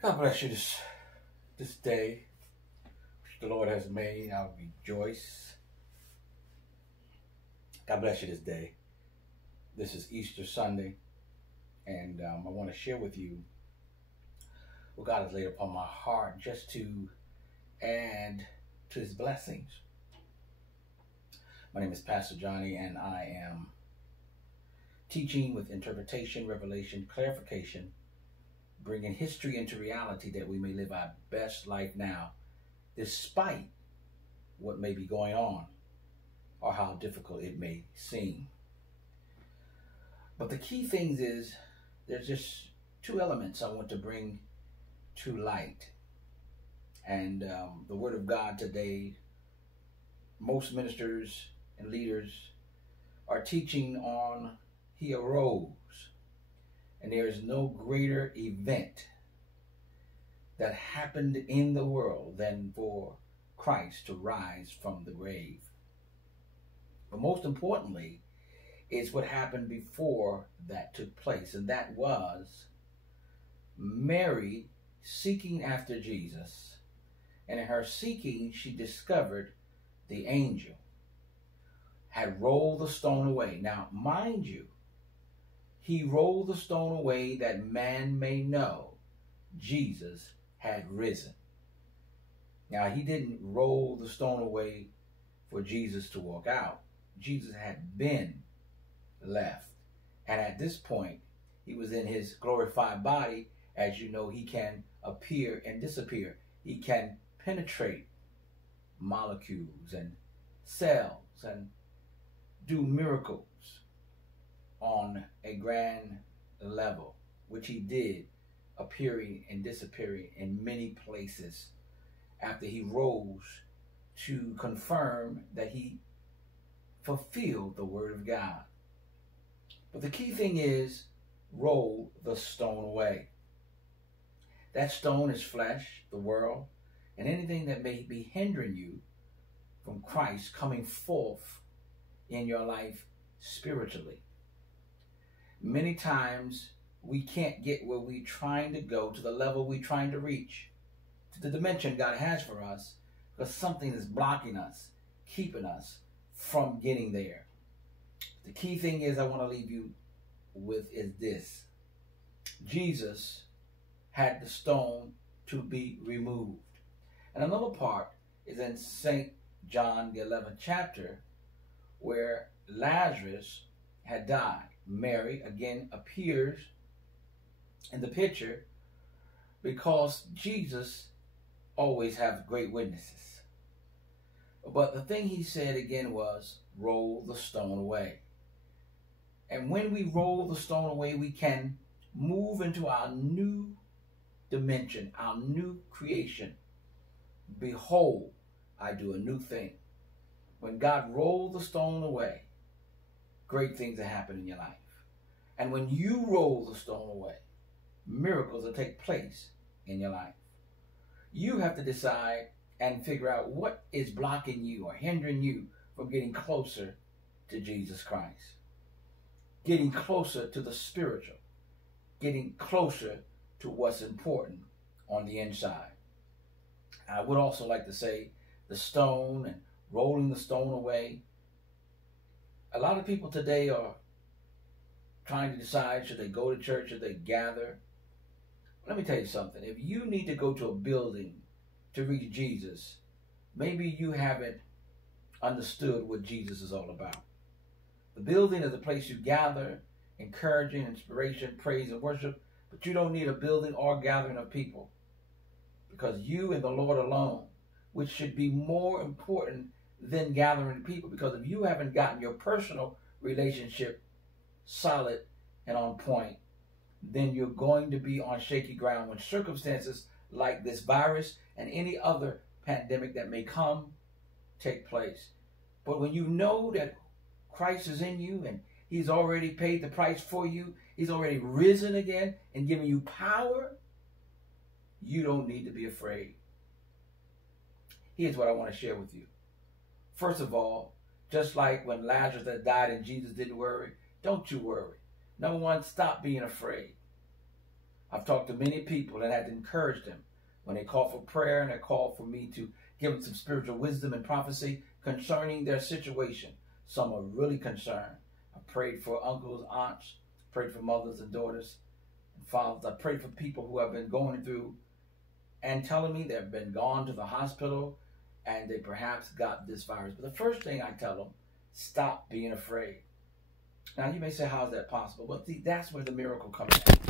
God bless you this day, which the Lord has made. I'll rejoice. God bless you this day. This is Easter Sunday, and I want to share with you what God has laid upon my heart just to add to his blessings. My name is Pastor Johnny, and I am teaching with interpretation, revelation, clarification, bringing history into reality that we may live our best life now, despite what may be going on or how difficult it may seem. But the key things is there's just two elements I want to bring to light. And the Word of God today, most ministers and leaders are teaching on He arose. And there is no greater event that happened in the world than for Christ to rise from the grave. But most importantly, is what happened before that took place. And that was Mary seeking after Jesus. And in her seeking, she discovered the angel had rolled the stone away. Now, mind you, he rolled the stone away that man may know Jesus had risen. Now, he didn't roll the stone away for Jesus to walk out. Jesus had been left. And at this point, he was in his glorified body. As you know, he can appear and disappear. He can penetrate molecules and cells and do miracles on a grand level, which he did, appearing and disappearing in many places after he rose to confirm that he fulfilled the word of God. But the key thing is, roll the stone away. That stone is flesh, the world, and anything that may be hindering you from Christ coming forth in your life spiritually. Many times we can't get where we're trying to go, to the level we're trying to reach, to the dimension God has for us, because something is blocking us, keeping us from getting there. The key thing is I want to leave you with is this. Jesus had the stone to be removed. And another part is in St. John, the 11th chapter, where Lazarus had died. Mary again appears in the picture because Jesus always has great witnesses. But the thing he said again was, roll the stone away. And when we roll the stone away, we can move into our new dimension, our new creation. Behold, I do a new thing. When God rolled the stone away, great things that happen in your life. And when you roll the stone away, miracles will take place in your life. You have to decide and figure out what is blocking you or hindering you from getting closer to Jesus Christ. Getting closer to the spiritual. Getting closer to what's important on the inside. I would also like to say the stone and rolling the stone away. A lot of people today are trying to decide, should they go to church, should they gather? Let me tell you something. If you need to go to a building to reach Jesus, maybe you haven't understood what Jesus is all about. The building is a place you gather, encouraging, inspiration, praise, and worship, but you don't need a building or gathering of people, because you and the Lord alone, which should be more important than gathering people, because if you haven't gotten your personal relationship solid and on point, then you're going to be on shaky ground when circumstances like this virus and any other pandemic that may come take place. But when you know that Christ is in you and he's already paid the price for you, he's already risen again and given you power, you don't need to be afraid. Here's what I want to share with you. First of all, just like when Lazarus had died and Jesus didn't worry, don't you worry. Number one, stop being afraid. I've talked to many people and had to encourage them when they call for prayer and they call for me to give them some spiritual wisdom and prophecy concerning their situation. Some are really concerned. I prayed for uncles, aunts, prayed for mothers and daughters and fathers. I prayed for people who have been going through and telling me they've been gone to the hospital and they perhaps got this virus. But the first thing I tell them, stop being afraid. Now you may say, how is that possible? Well, see, that's where the miracle comes in.